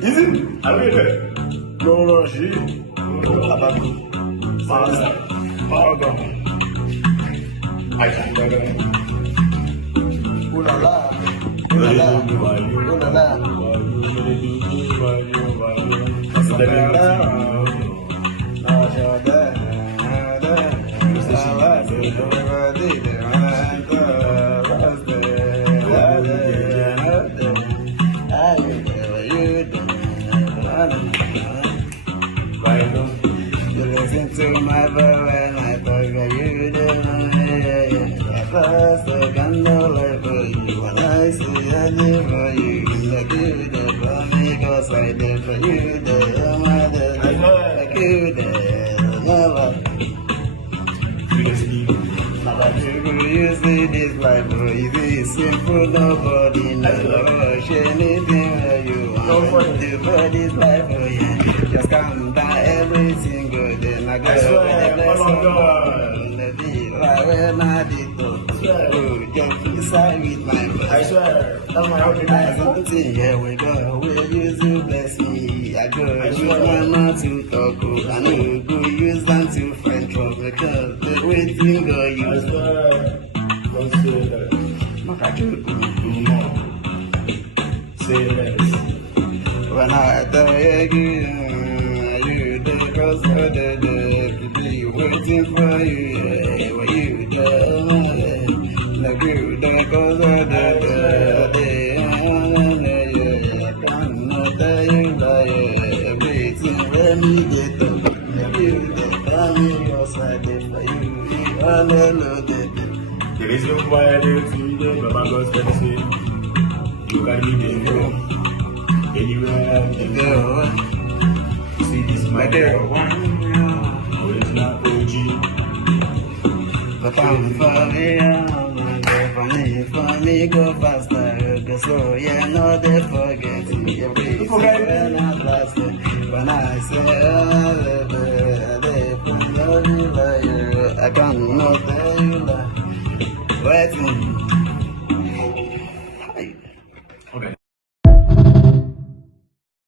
Easy. I don't get it. No, she. I can't. Ooh la la. Ooh la la. Ooh la la. You listen to my voice and I talk about you do. At first I got no life for you. When I say I live for you, you do that for me, cause I did for you. Like you did, never. You see this life, easy, simple, nobody knows. Rush anything where you want to for this life, just calm down every single day. I go with the like when I did jump inside with my friend. I swear, that's my hope. Here we go, we'll use you bless me. I go use my mouth to talk, I know go use them to friend trouble, because the waiting go use. I swear, don't say that. Do more. Say less. When I tell you, you the cause for the be waiting for you, when you the like you the cause for the waiting when me get up, you the family your side for you, all know the reason why I do to you, Baba God's gonna say, you can leave me home. Anywhere you go. See this my girl. Always not OG. Come for me, go faster. Go slow, yeah, no, they forget me. When I last when I say, they I cannot tell you that. Waiting.